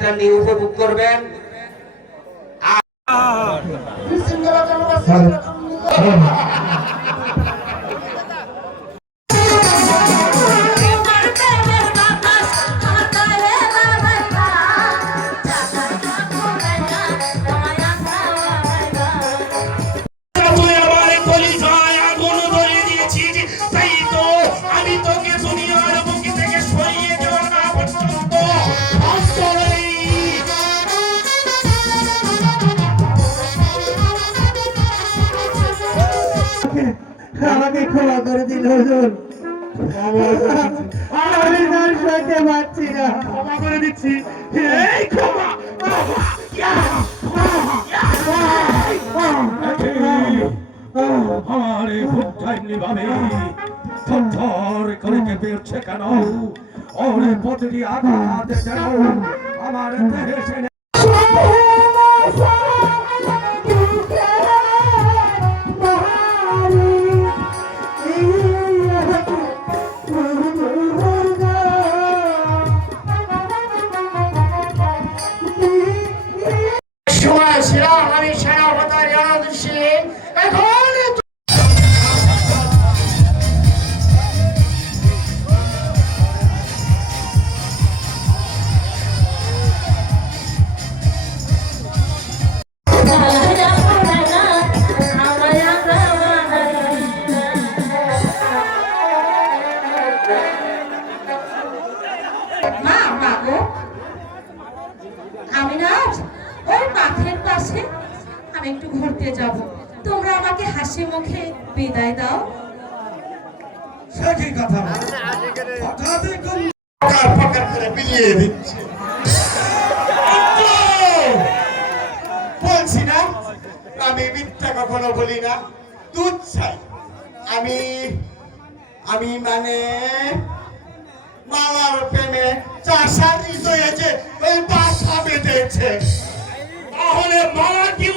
তেমনি উপভোগ করবেন। আমাকে ক্ষমা করে দিন হুজুর, আমি গান শুনতে পারছি না। ক্ষমা করে দিচ্ছি। এই ক্ষমা আমার এমনি ভাবে থর করে কেঁপে উঠছে কেন? ওর প্রতিটি আঘাত যেন আমার দেহে এসে আমি সেনাপতির আদেশে এখন আমি না ওই মাঠের পাশে আমি একটু ঘুরতে যাব, তোমরা আমাকে হাসি মুখে বিদায় দাও। সে কি কথা? হঠাৎ করে বিলিয়ে দিচ্ছে। বলছি না আমি মিথ্যা কখনো বলি না, দুধ চাই। আমি মানে মালার প্রেমে চাষা হৃদয়ে যে ওই বাসা বেঁধেছে, তাহলে মালা কি